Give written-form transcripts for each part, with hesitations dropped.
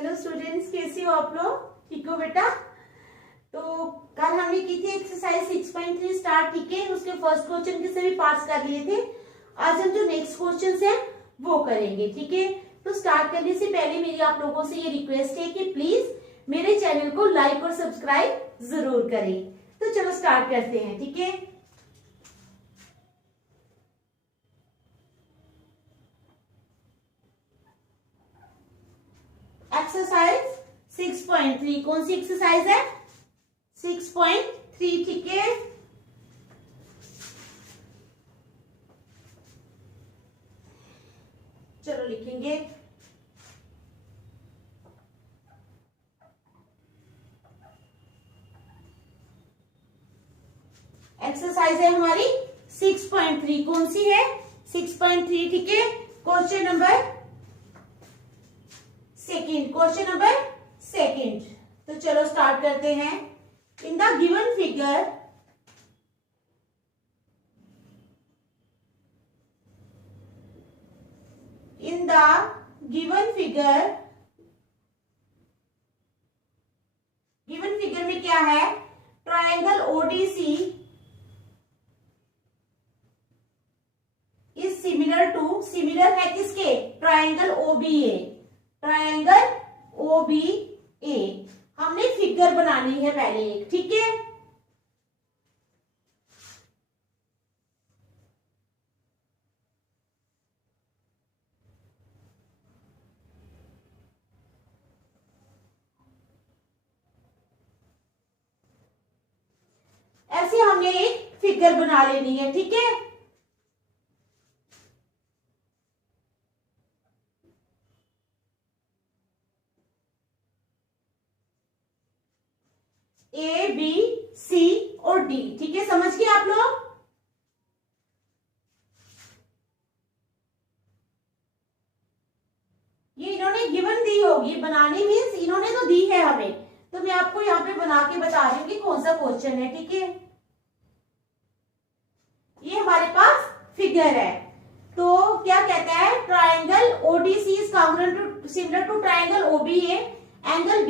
Hello students, कैसे हो आप लोग? ठीक हो बेटा? तो कल हमने की थी एक्सरसाइज 6.3 स्टार्ट, ठीक है। उसके फर्स्ट क्वेश्चन के सभी पार्ट्स कर लिए थे। आज हम जो नेक्स्ट क्वेश्चन है वो करेंगे, ठीक है। तो स्टार्ट करने से पहले मेरी आप लोगों से ये रिक्वेस्ट है कि प्लीज मेरे चैनल को लाइक और सब्सक्राइब जरूर करें। तो चलो स्टार्ट करते हैं, ठीक है। एक्सरसाइज 6.3 कौन सी एक्सरसाइज है? 6.3, ठीक है। चलो लिखेंगे। एक्सरसाइज है हमारी 6.3, कौन सी है? 6.3, ठीक है। Question number second. तो चलो स्टार्ट करते हैं। In the given figure given figure में क्या है? ट्रायंगल ओडीसी इज सिमिलर है किसके? Triangle OBA. हमने फिगर बनानी है पहले एक, ठीक है। ऐसे हमने एक फिगर बना लेनी है, ठीक है। ए बी सी और डी, ठीक है। समझ गए आप लोग? ये इन्होंने गिवन दी होगी, बनानी मीन्स इन्होंने तो दी है हमें, तो मैं आपको यहाँ पे बना के बता रही हूँ कि कौन सा क्वेश्चन है, ठीक है। ये हमारे पास फिगर है। तो क्या कहता है? Triangle ODC is similar to triangle OBA. Angle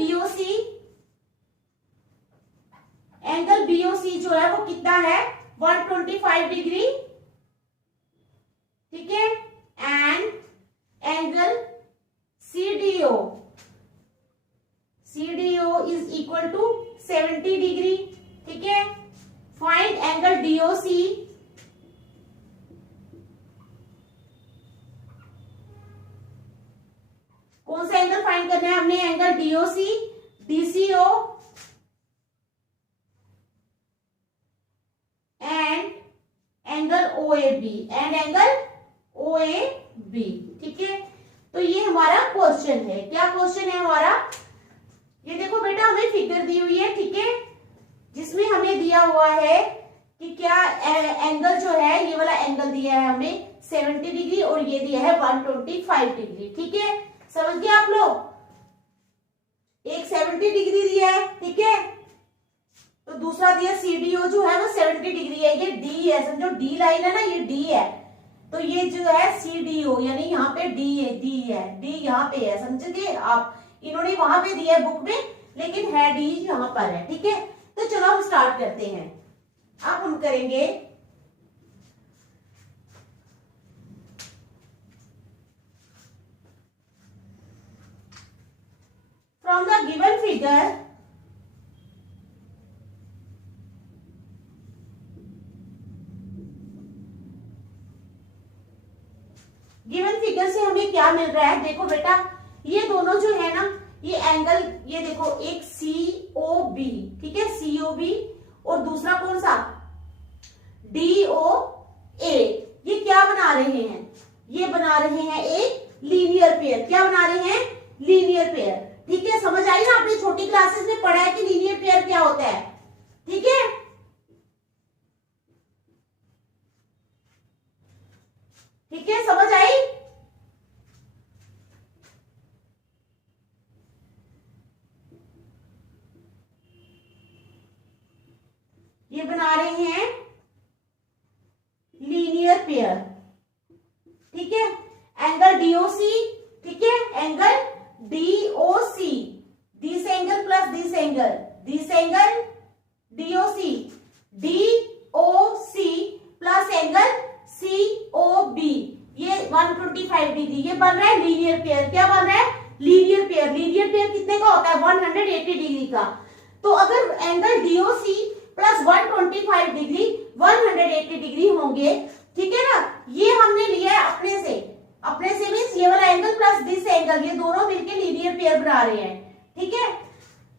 BOC जो है वो कितना है? 125 डिग्री, ठीक है। And angle CDO is equal to 70 degree, ठीक है। Find angle DOC. कौन सा एंगल फाइंड करना है हमने? Angle DOC, DCO and angle OAB, ठीक है। तो ये हमारा क्वेश्चन है। क्या क्वेश्चन है हमारा? ये देखो बेटा, हमें फिगर दी हुई है, ठीक है, जिसमें हमें दिया हुआ है कि क्या एंगल जो है, ये वाला एंगल दिया है हमें 70 डिग्री और ये दिया है 125 डिग्री, ठीक है। समझ गए आप लोग? एक 70 डिग्री दिया है, ठीक है, तो दूसरा दिया सीडीओ जो है वो 70 डिग्री है। ये डी है, समझो डी लाइन है ना, ये डी है। तो ये जो है सीडीओ यानी यहाँ पे डी यहाँ पे है, समझे आप? इन्होंने वहां पे दिया है बुक में, लेकिन है डी यहाँ पर है, ठीक है। तो चलो हम स्टार्ट करते हैं। अब हम करेंगे फ्रॉम द गिवन फिगर से हमें क्या मिल रहा है? देखो बेटा, ये दोनों जो है ना, ये एंगल, ये देखो, एक सीओबी, ठीक है, सीओबी, और दूसरा कौन सा? डीओए। ये क्या बना रहे हैं? ये बना रहे हैं एक लीनियर पेयर। क्या बना रहे हैं? लीनियर पेयर, ठीक है। समझ आई ना? आपने छोटी क्लासेस में पढ़ा है कि लीनियर पेयर क्या होता है, ठीक है। ठीक है, समझ आई? ये बना रहे हैं लीनियर पेयर, ठीक है। एंगल डीओसी, ठीक है, angle DOC this angle DOC, DOC plus angle COB, ये 125 डिग्री, ये बन रहा है लीनियर पेयर। क्या बन रहा है? Linear pair. लीनियर पेयर कितने का होता है? 180 डिग्री का। तो अगर angle DOC plus 125 degree 180 degree होंगे, ठीक है ना, ये हमने लिया है अपने से मीन्स ये वाला एंगल प्लस दिस एंगल, ये दोनों मिलके लीनियर पेयर बना रहे हैं, ठीक है।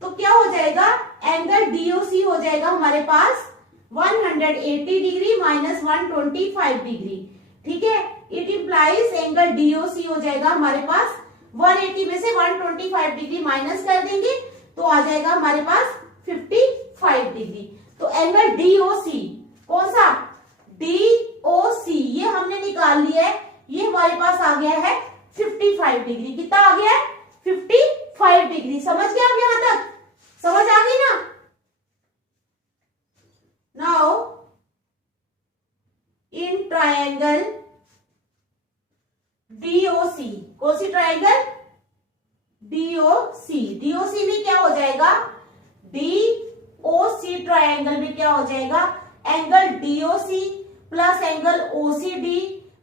तो क्या हो जाएगा? एंगल डीओसी हो जाएगा हमारे पास 180 डिग्री माइनस 125 डिग्री, ठीक है। इट इंप्लाइज एंगल डीओसी हो जाएगा हमारे पास 180 में से 125 डिग्री माइनस कर देंगे तो आ जाएगा हमारे पास 55 डिग्री। तो एंगल डीओसी कौन सा? डीओसी ये हमने निकाल लिया है, ये हमारे पास आ गया है 55 डिग्री। कितना आ गया है? 55 डिग्री। समझ गए आप? यहां तक समझ आ गई ना? नाउ इन ट्रायंगल डीओसी, कौन सी ट्रायंगल? डीओसी। डीओसी में क्या हो जाएगा? डीओसी ट्रायंगल में क्या हो जाएगा? Angle DOC plus angle OCD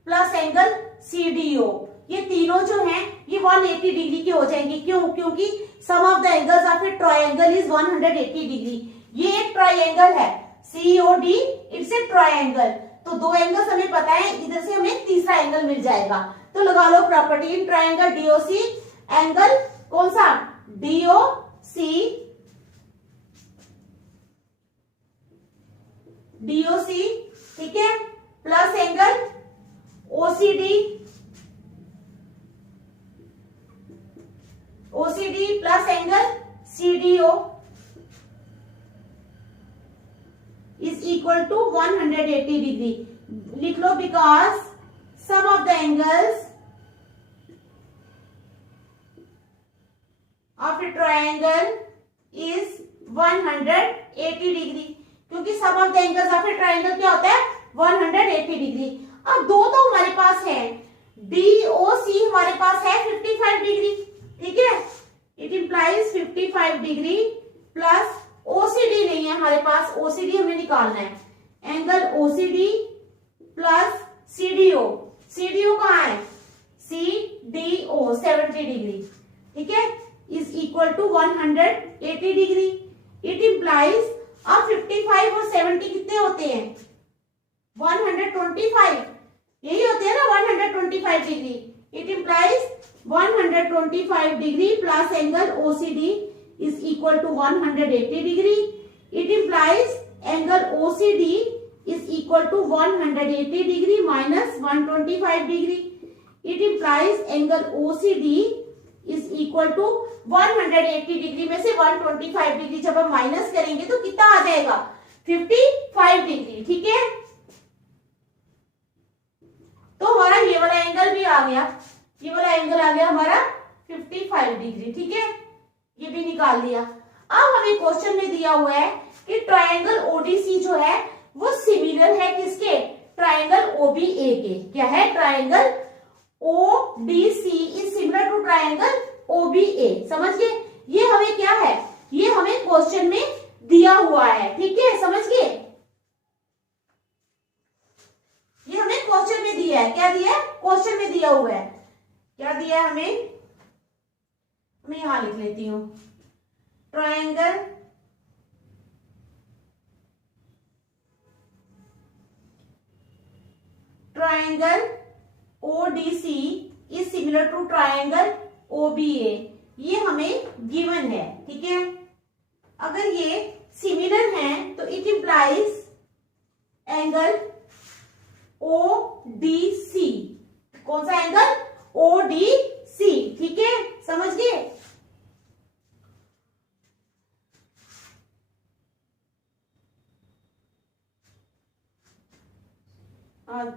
plus angle CDO, ये तीनों जो हैं ये 180 डिग्री के हो जाएंगे। क्यों? क्योंकि sum of the angles of a triangle is 180 degree. ये एक ट्रायंगल है सीओडी, इट्स ए ट्रायंगल। तो दो एंगल्स हमें पता है, इधर से हमें तीसरा एंगल मिल जाएगा। तो लगा लो property in triangle DOC, angle कौन सा? डीओसी, डीओसी, ठीक है, plus angle OCD, OCD plus angle CDO is equal to 180 degree. लिख लो because sum of the angles of a triangle is 180 degree, क्योंकि sum of the angles of a triangle क्या होता है? 180 डिग्री। अब दो तो हमारे पास है, डीओसी हमारे पास है 55 डिग्री, ठीक है। It implies 55 degree plus OCD नहीं है हमारे पास, ओसीडी हमें निकालना है। Angle OCD plus CDO, CDO कहाँ है? सीडीओ 70 डिग्री, ठीक है, is equal to 180 degree. It implies अब 55 और 70 कितने होते हैं? 125, यही होते हैं ना 125 degree. It implies 125 degree plus angle OCD is equal to 180 degree. It implies angle OCD is equal to 180 degree minus 125 degree. It implies angle OCD is equal to 180 degree में से 125 डिग्री जब हम माइनस करेंगे तो कितना आ जाएगा? 55 degree, ठीक है। तो हमारा ये वाला एंगल भी आ गया, ये वाला एंगल आ गया हमारा 55 डिग्री, ठीक है, ये भी निकाल लिया। अब हमें क्वेश्चन में दिया हुआ है कि ट्रायंगल ओडीसी जो है वो सिमिलर है किसके? ट्रायंगल ओबीए के। क्या है? Triangle ODC is similar to triangle OBA. समझ गए? ये हमें क्या है? ये हमें क्वेश्चन में दिया हुआ है, ठीक है, समझ गए? ये हमें क्वेश्चन में दिया है। क्या दिया है? क्वेश्चन में दिया हुआ है। क्या दिया है हमें? मैं यहां लिख लेती हूं, triangle triangle ODC is similar to triangle OBA. ये हमें गिवन है, ठीक है। अगर ये सिमिलर हैं तो इट इंप्लाइज एंगल ओडीसी। कौन सा एंगल? ओडीसी, ठीक है, समझ गए?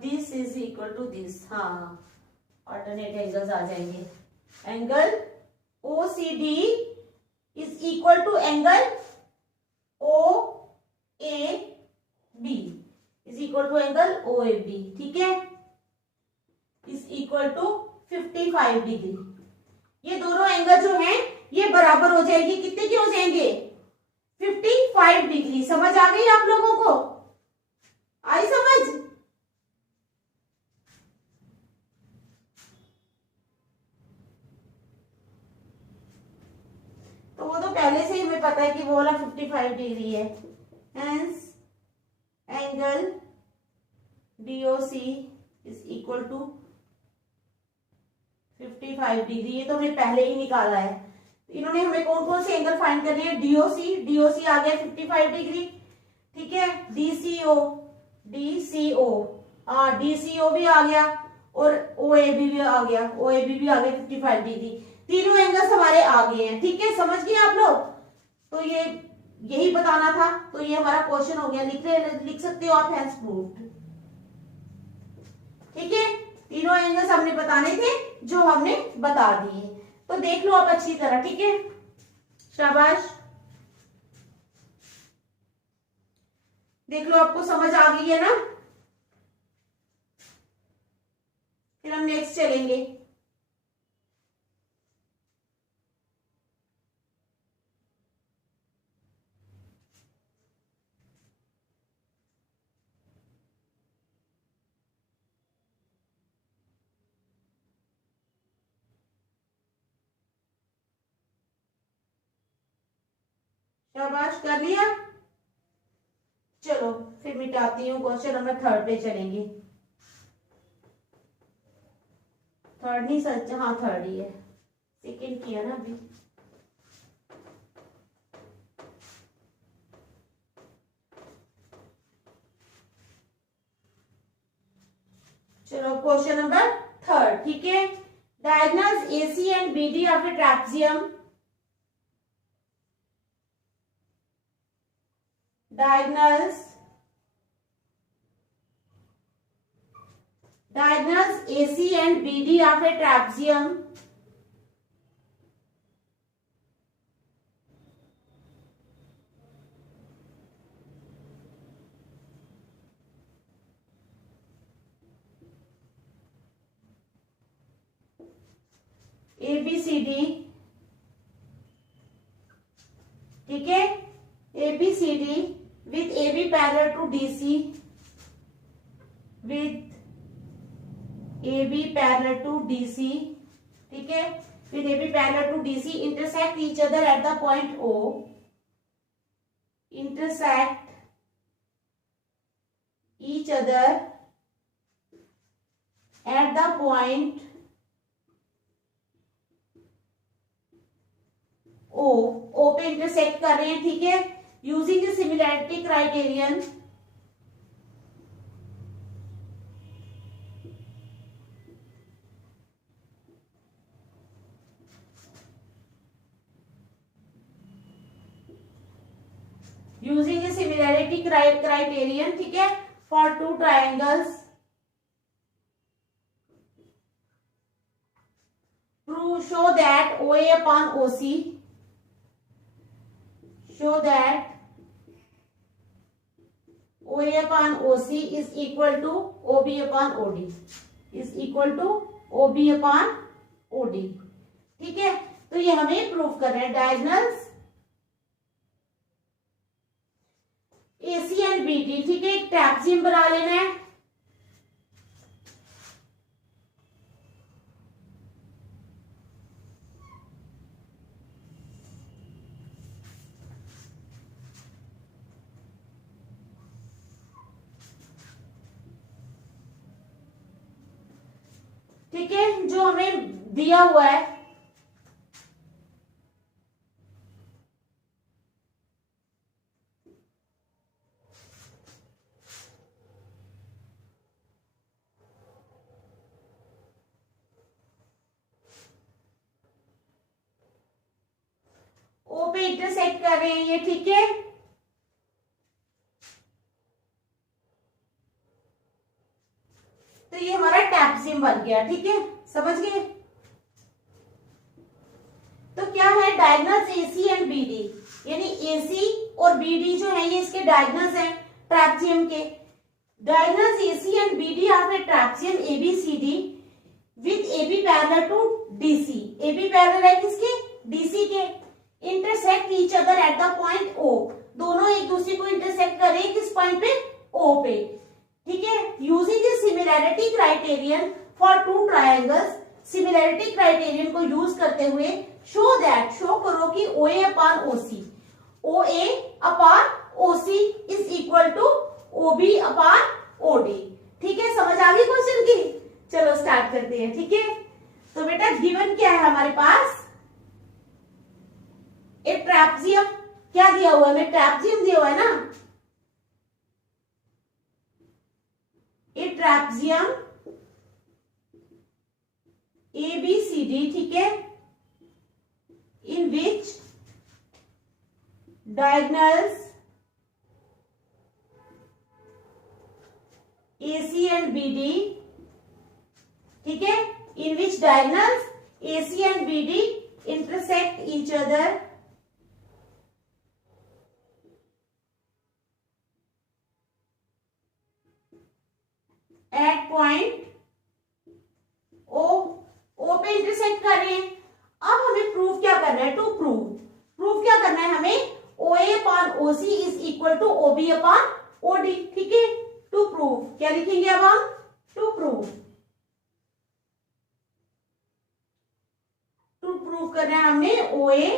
This is equal to this, हाँ, ऑल्टरनेट एंगल्स आ जाएंगे। Angle OCD is equal to angle O A B is equal to angle O A B, ठीक है, इज इक्वल टू 55 डिग्री। ये दोनों एंगल जो हैं ये बराबर हो जाएगी, कितने के हो जाएंगे, 55 डिग्री। समझ आ गई आप लोगों को, आई समझ? तो वो तो पहले से ही हमें पता है कि वो वाला 55 डिग्री है। Hence angle DOC is equal to 55 degree, ये तो हमने पहले ही निकाला है। इन्होंने हमें कौन कौन से एंगल फाइंड करने हैं, DOC आ गया 55 डिग्री, ठीक है, DCO DCO भी आ गया, और OAB भी आ गया, OAB भी आ गया 55 डिग्री। तीनों एंगल्स हमारे आ गए हैं, ठीक है, समझ गए आप लोग? तो ये यही बताना था, तो ये हमारा क्वेश्चन हो गया। लिख सकते हो आप, हैंस प्रूव्ड, ठीक है। तीनों एंगल्स हमने बताने थे जो हमने बता दिए, तो देख लो आप अच्छी तरह, ठीक है, शाबाश, देख लो, आपको समझ आ गई है ना? फिर हम नेक्स्ट चलेंगे। शाबाश, कर लिया? चलो फिर मिटाती हूँ, क्वेश्चन नंबर 3 पे चलेंगे। 3 नहीं सच, हाँ 3 ही है, सेकंड किया ना अभी। चलो क्वेश्चन नंबर 3, ठीक है। Diagonals AC and BD of a trapezium, diagonals AC and BD of a trapezium ABCD, ठीक है, ABCD with AB parallel to DC, with AB parallel to DC, ठीक है, with AB parallel to DC intersect each other at the point O, intersect each other at the point O पे intersect कर रहे हैं, ठीक है, using the similarity criterion, using the similarity criterion, ठीक है, for 2 triangles, to show that OA upon OC, show that OA upon OC is equal to OB upon OD, is equal to OB upon OD, ठीक है। तो ये हमें prove करना है, diagonals AC and BD, ठीक है, एक ट्रैपेजियम बना लेना है, ठीक है, जो हमें दिया हुआ है, O पे इंटरसेक्ट कर रहे हैं ये, ठीक है, तो ये हमारा ट्रैपेजियम बन गया, ठीक है, समझ गए? तो क्या है, डायगोनल्स AC एंड BD, यानी AC और BD जो है ये इसके डायगोनल्स हैं ट्रैपेजियम के। Diagonals AC and BD of a trapezium ABCD with AB parallel to DC, AB parallel है किसके, डीसी के intersect each other at the point O, दोनों एक दूसरे को इंटरसेक्ट कर रहे हैं किस पॉइंट पे, ओ पे, ठीक है। Using the similarity criterion for two triangles, similarity criterion को यूज करते हुए शो दैट, शो करो कि O A upon O C, O A upon O C is equal to O B upon O D, ठीक है। समझ आ गई क्वेश्चन की? चलो स्टार्ट करते हैं, ठीक है। तो बेटा गिवन क्या है हमारे पास, ए ट्रैपजियम, क्या दिया हुआ है, हमें ट्रैपजियम दिया हुआ है ना, ए ट्रैपजियम ए बी सी डी, ठीक है, इन विच डायगोनल्स AC and BD, ठीक है, in which diagonals AC and BD intersect each other at point O, O पे इंटरसेक्ट कर रहे हैं। अब हमें प्रूफ क्या करना है, टू प्रूफ क्या करना है हमें, OA upon OC is equal to OB upon OD, ठीक है। टू प्रूफ क्या लिखेंगे अब हम, टू प्रूफ करना है हमने OA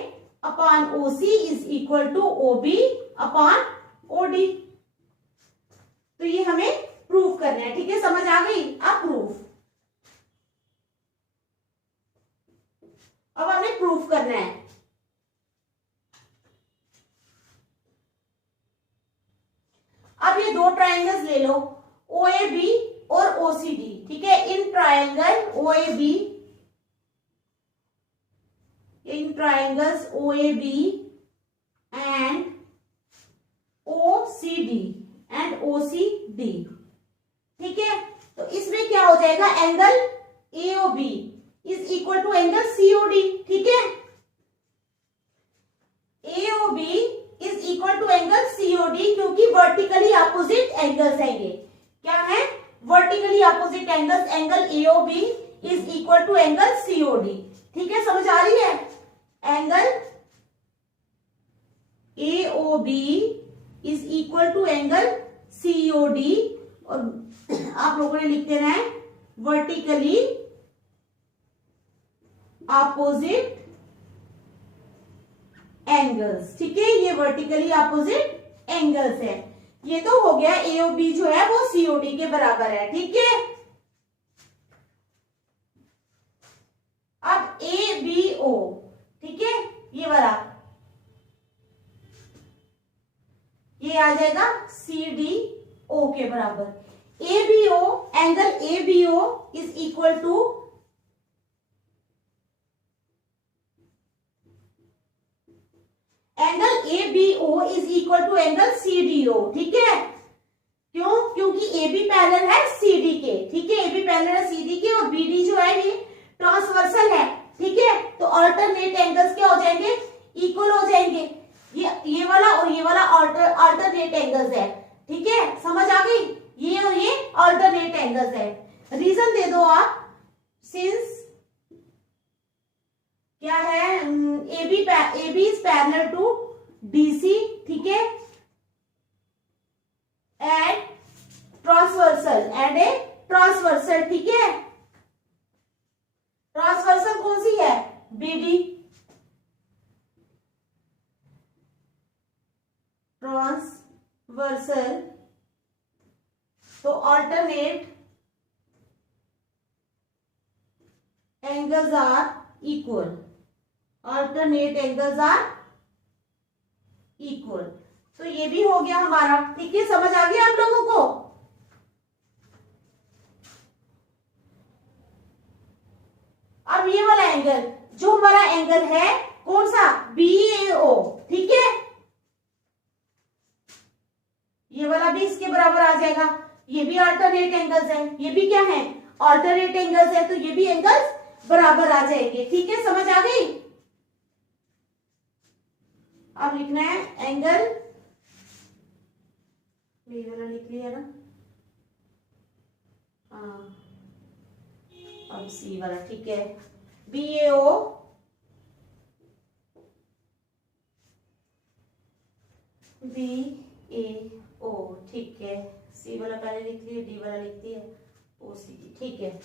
upon OC is equal to OB upon OD, तो ये हमें प्रूफ करना है, ठीक है। समझ आ गई? अब प्रूफ, अब हमें प्रूफ करना है। अब ये दो ट्रायंगल्स ले लो, OAB और OCD, ठीक है। In triangle OAB, in triangles OAB and OCD and OCD, ठीक है। तो इसमें क्या हो जाएगा, angle AOB is equal to angle COD, ठीक है। AOB is equal to angle COD, क्योंकि वर्टिकली अपोजिट एंगल्स है ये, क्या है, vertically opposite angles, angle AOB is equal to angle COD, ठीक है। समझ आ रही है? Angle AOB is equal to angle COD, और आप लोगों ने लिख देना है वर्टिकली अपोजिट एंगल्स, ठीक है। ये वर्टिकली अपोजिट एंगल्स है। ये तो हो गया, AOB जो है वो COD के बराबर है, ठीक है। अब ABO, ठीक है, ये वाला, ये आ जाएगा CDO के बराबर। ABO, angle ABO is equal to angle ABO is equal to angle CDO, ठीक है। क्यों? क्योंकि AB पैरेलल है CD के, ठीक है, AB पैरेलल है CD के, और BD जो है ये ट्रांसवर्सल है, ठीक है। तो अल्टरनेट एंगल्स क्या हो जाएंगे, इक्वल हो जाएंगे। ये वाला और ये वाला अल्टरनेट एंगल्स है, ठीक है। समझ आ गई? ये और ये अल्टरनेट एंगल्स है। रीजन दे दो आप, सिंस क्या है, AB is parallel to DC, ठीक है, एंड ट्रांसवर्सल, ठीक है। ट्रांसवर्सल कौन सी है, BD, ट्रांसवर्सल, तो alternate angles are equal, alternate angles are equal, तो ये भी हो गया हमारा, ठीक है। समझ आ गया आप लोगों को? अब ये वाला एंगल, जो हमारा एंगल है कौन सा, BAO, ठीक है, ये वाला भी इसके बराबर आ जाएगा। ये भी अल्टरनेट एंगल्स है, ये भी क्या है, अल्टरनेट एंगल्स है, तो ये भी एंगल्स बराबर आ जाएंगे, ठीक है। समझ आ गई? अब लिखना है एंगल, ये वाला लिख लिया ना, हाँ, अब सी वाला, ठीक है। BAO बी ए ओ, ठीक है। सी वाला पहले लिख लिया, डी वाला लिख दिया, ओ सी डी, ठीक है।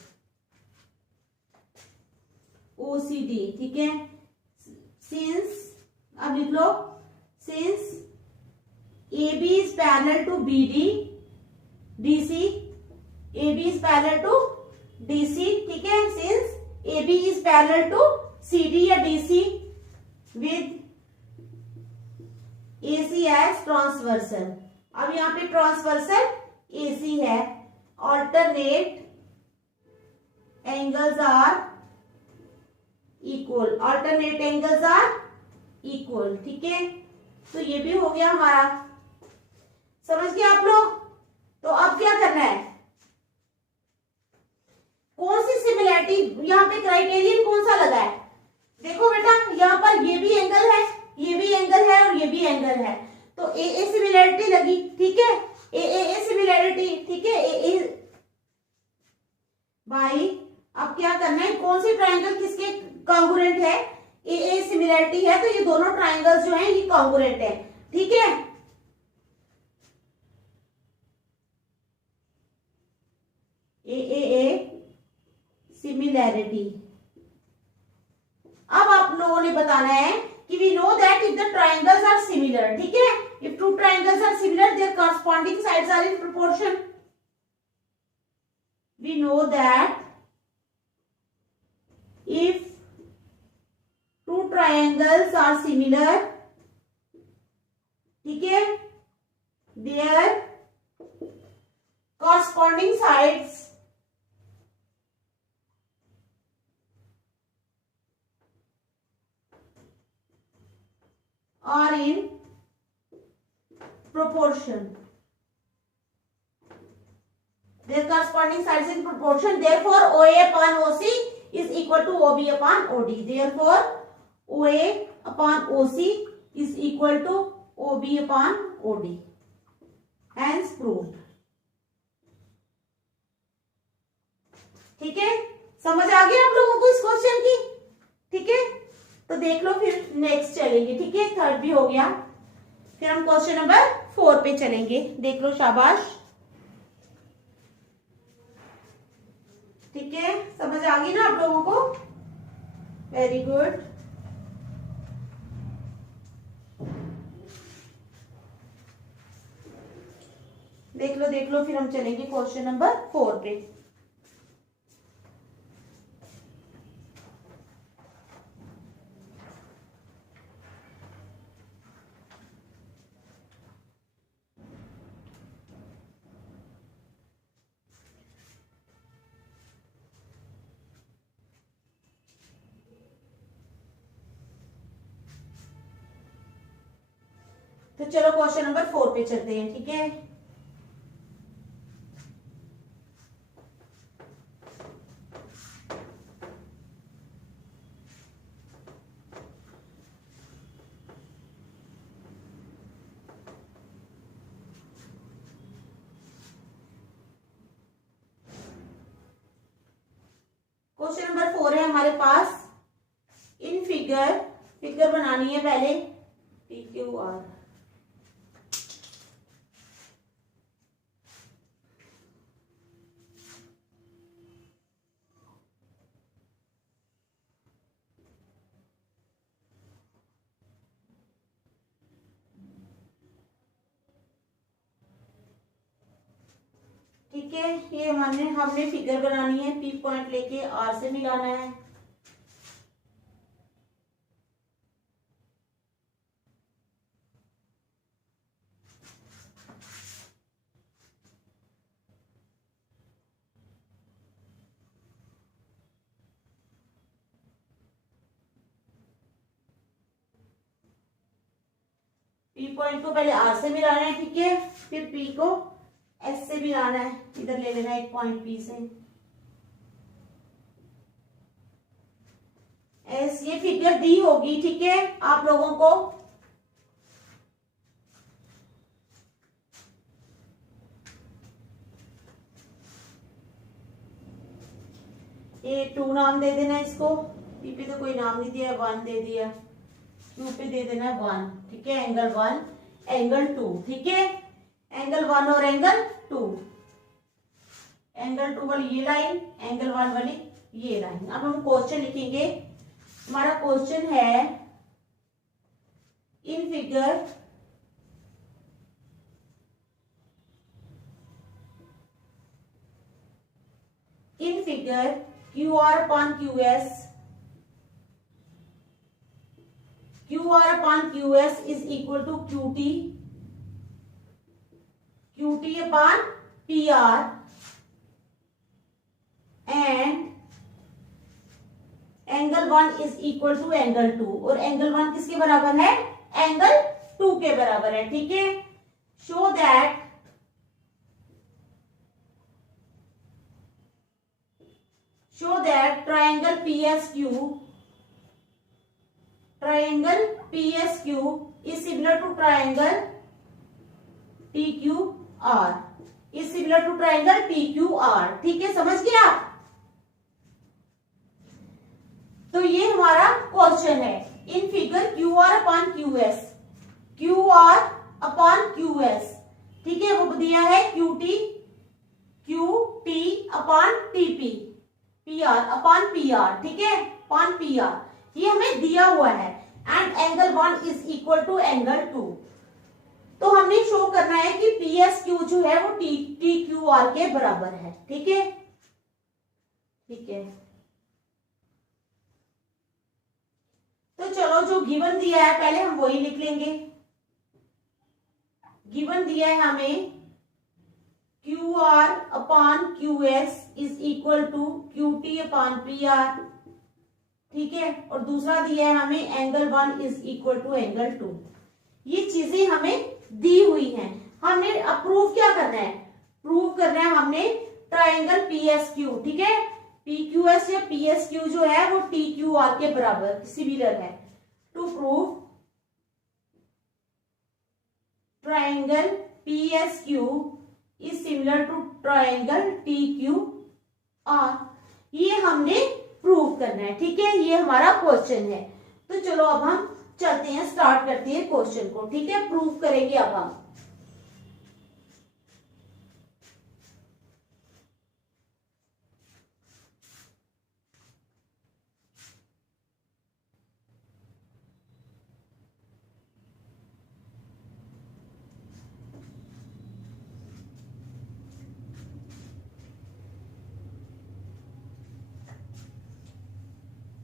ओ सी डी, ठीक है। सिंस, अब लिख लो, since A B is parallel to B D D C, A B is parallel to D C, ठीक है। Since A B is parallel to C D या D C with AC as transversal. अब यहाँ पे transversal AC है। Alternate angles are equal, alternate angles are equal, ठीक है। तो ये भी हो गया हमारा, समझ गए आप लोग। तो अब क्या करना है, कौन सी सिमिलैरिटी, यहाँ पे क्राइटेरियन कौन सा लगा है। देखो बेटा, यहाँ पर ये भी एंगल है, ये भी एंगल है और ये भी एंगल है, तो ए सिमिलैरिटी लगी, ठीक है। ए सिमिलैरिटी, ठीक है। ए भाई अब क्या करना है, कौन सी ट्रायंगल किसके कॉन्ग्रुएंट है, ए सिमिलैरिटी है, तो ये दोनों ट्रायंगल्स जो हैं ये कॉन्ग्रुएंट है, ठीक है। A similarity. अब आप लोगों ने बताना है कि we know that if the triangles are similar, ठीक है, if two triangles are similar their corresponding sides are in proportion. We know that if two triangles are similar, ठीक है, their corresponding sides are in proportion. Their corresponding sides in proportion. Therefore, OA upon OC is equal to OB upon OD. Therefore, OA upon OC is equal to OB upon OD. Hence proved. ठीक है, समझ आ गया आप लोगों को इस question की, ठीक है। तो देख लो, फिर नेक्स्ट चलेंगे, ठीक है। थर्ड भी हो गया, फिर हम क्वेश्चन नंबर 4 पे चलेंगे। देख लो, शाबाश, ठीक है। समझ आ गई ना आप लोगों को, वेरी गुड। देख लो, फिर हम चलेंगे क्वेश्चन नंबर 4 पे। तो चलो क्वेश्चन नंबर 4 पे चलते हैं, ठीक है। क्वेश्चन नंबर 4 है हमारे पास। इन फिगर बनानी है पहले, PQR। ठीक है, ये हमने फिगर बनानी है, P पॉइंट लेके R से मिलाना है। P पॉइंट को पहले R से मिलाना है, ठीक है, फिर P को S से भी लाना है, इधर ले लेना एक पॉइंट P से। S ये फिगर दी होगी, ठीक है, आप लोगों को। ये 2 नाम दे देना इसको, P पे तो कोई नाम नहीं दिया, 1 दे दिया, Q पे दे देना 1, ठीक है, एंगल 1। एंगल 2, ठीक है, एंगल 1 और एंगल 2, एंगल 2 वाली ये लाइन, एंगल 1 वाली ये लाइन। अब हम क्वेश्चन लिखेंगे। हमारा क्वेश्चन है in figure QR upon QS is equal to QT upon PR and angle 1 is equal to angle 2, और एंगल 1 किसके बराबर है? एंगल 2 के बराबर है, ठीक है। Show that triangle PSQ is similar to triangle TQR, ठीक है, समझ गए आप? तो ये हमारा क्वेश्चन है। In figure QR upon QS, ठीक है, वो दिया है QT upon TP, PR upon PR, ठीक है, upon PR, ये हमें दिया हुआ है। And angle 1 is equal to angle 2। तो हमने शो करना है कि PSQ जो है वो TQR के बराबर है, ठीक है, ठीक है। तो चलो, जो गिवन दिया है पहले हम वही लिख लेंगे। गिवन दिया है हमें QR upon QS is equal to QT upon PR, ठीक है, और दूसरा दिया है हमें angle 1 is equal to angle 2। ये चीजें हमें दी हुई हैं। हमने प्रूव क्या करना है? प्रूव करना है हमने ट्रायंगल PSQ, ठीक है, PQS या PSQ जो है वो TQR के बराबर सिमिलर है। To prove triangle PSQ is similar to triangle TQR, ये हमने प्रूव करना है, ठीक है, ये हमारा क्वेश्चन है। तो चलो अब हम चलते हैं, स्टार्ट करते हैं क्वेश्चन को, ठीक है, प्रूव करेंगे अब हम।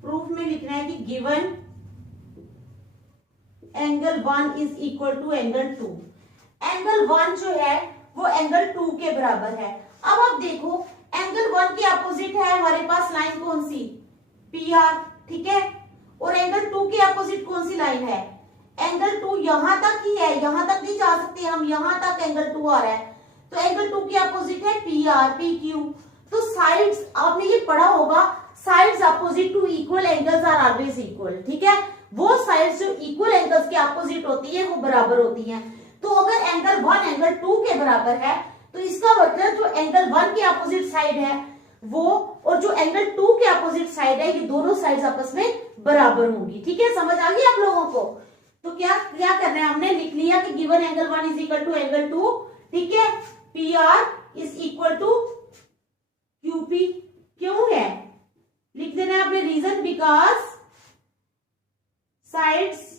प्रूफ में लिखना है कि given angle 1 is equal to angle 2। एंगल 1 जो है वो एंगल 2 के बराबर है। अब आप देखो, एंगल 1 के अपोजिट है हमारे पास लाइन कौन सी? PR, ठीक है, और एंगल 2 के अपोजिट कौन सी लाइन है? एंगल 2 यहां तक ही है, यहां तक नहीं जा सकते हम, यहां तक एंगल 2 आ रहा है, तो एंगल 2 के अपोजिट है PR, PQ। तो साइड्स, आपने ये पढ़ा होगा, sides opposite to equal angles are always equal, ठीक है, वो साइड्स जो इक्वल एंगल्स के अपोजिट होती है वो बराबर होती हैं। तो अगर एंगल 1 एंगल 2 के बराबर है तो इसका मतलब जो एंगल 1 के अपोजिट साइड है वो और जो एंगल 2 के अपोजिट साइड है, ये दोनों साइड्स आपस में बराबर होंगी, ठीक है, समझ आ गई आप लोगों को? तो क्या करना है, हमने लिख लिया कि given angle 1 is equal to angle 2, ठीक है, PR is equal to QP। क्यों है लिख देना है आपने, reason because sides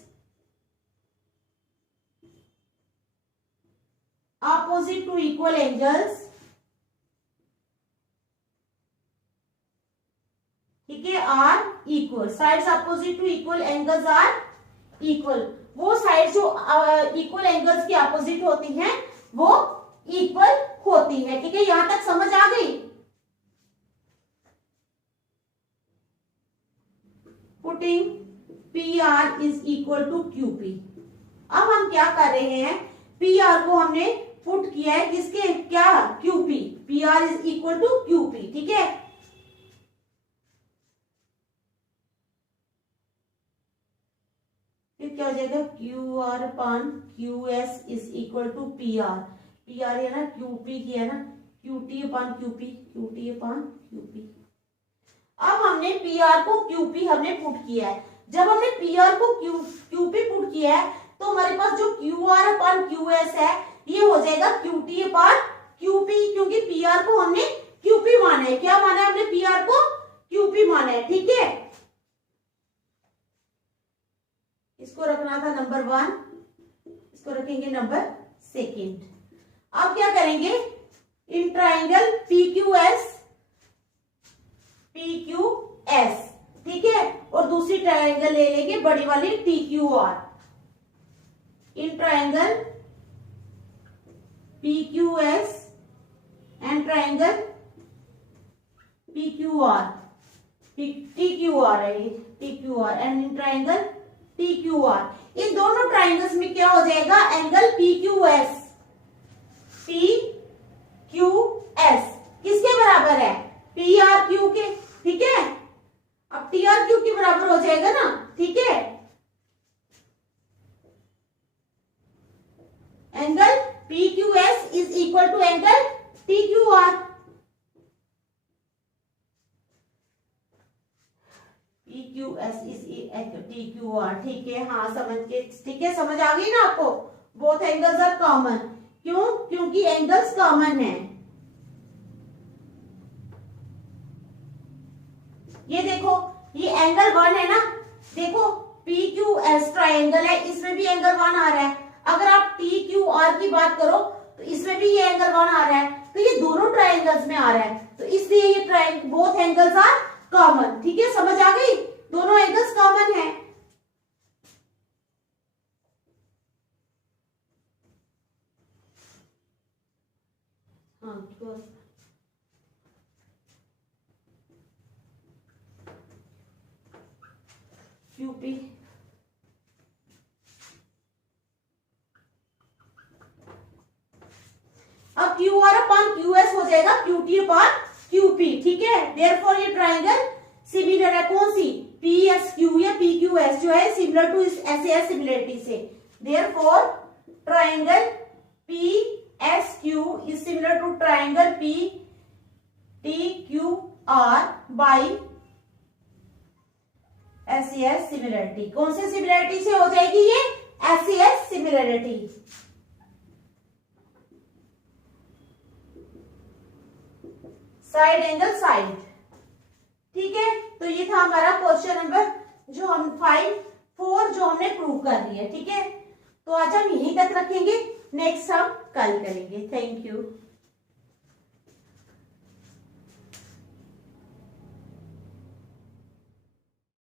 opposite to equal angles, ठीक है, are equal, sides opposite to equal angles are equal, वो साइड जो इक्वल एंगल्स के अपोजिट होती हैं वो इक्वल होती है, ठीक है, यहां तक समझ आ गई? Putting PR is equal to QP। अब हम क्या कर रहे हैं, PR को हमने पुट किया है किसके, क्या, QP, PR is equal to QP, ठीक है। फिर क्या हो जाएगा, QR upon QS is equal to PR है ना, QP की है ना, QT upon QP। अब हमने PR को QP हमने पुट किया है। जब हमने PR को QP पुट किया है तो हमारे पास जो Q R upon Q S है ये हो जाएगा Q T upon Q P, क्योंकि पी आर को हमने क्यू पी माना है। क्या माना है हमने? पी आर को क्यू पी माना है। ठीक है, इसको रखना था नंबर 1, इसको रखेंगे नंबर 2। अब क्या करेंगे? In triangle P Q S, ठीक है, और दूसरी ट्राइंगल ले लेंगे बड़ी वाली T Q R. In triangle P Q S and triangle P Q R, T Q R है ये, T Q R and in triangle T Q R. इन दोनों ट्राइंगल्स में क्या हो जाएगा? Angle P Q S, P Q S किसके बराबर है? पी आर क्यू के। ठीक है, अब टी आर क्यू के बराबर हो जाएगा ना। ठीक है, angle P Q S is equal to angle T Q R. P Q S is T Q R. ठीक है, हाँ समझ के, ठीक है, समझ आ गई ना आपको? Both angles are common. क्यों? क्योंकि एंगल्स कॉमन है। ये देखो, ये एंगल 1 है ना, देखो पी क्यू एस ट्राइंगल है, इसमें भी एंगल 1 आ रहा है। अगर आप टी क्यू आर की बात करो तो इसमें भी ये एंगल 1 आ रहा है, तो ये दोनों ट्राइंगल्स में आ रहा है, तो इसलिए ये triangle both angles are common. ठीक है, समझ आ गई? दोनों एंगल्स कॉमन है। हाँ, क्यूपी अब Q R upon Q S हो जाएगा Q T upon Q P. ठीक है, देयरफॉर ये ट्राइंगल सिमिलर है। कौन सी? पी एस क्यू या पी क्यू एस जो है सिमिलर टू ऐसे है सिमिलरिटी से। Therefore triangle P S Q is similar to triangle P T Q R by S similarity. कौन से सिमिलरिटी से हो जाएगी ये? S similarity. Side angle side. ठीक है, तो ये था हमारा क्वेश्चन नंबर जो हम 4 जो हमने प्रूव कर दिया। ठीक है, तो आज हम यहीं तक रखेंगे, नेक्स्ट हम कल करेंगे। Thank you.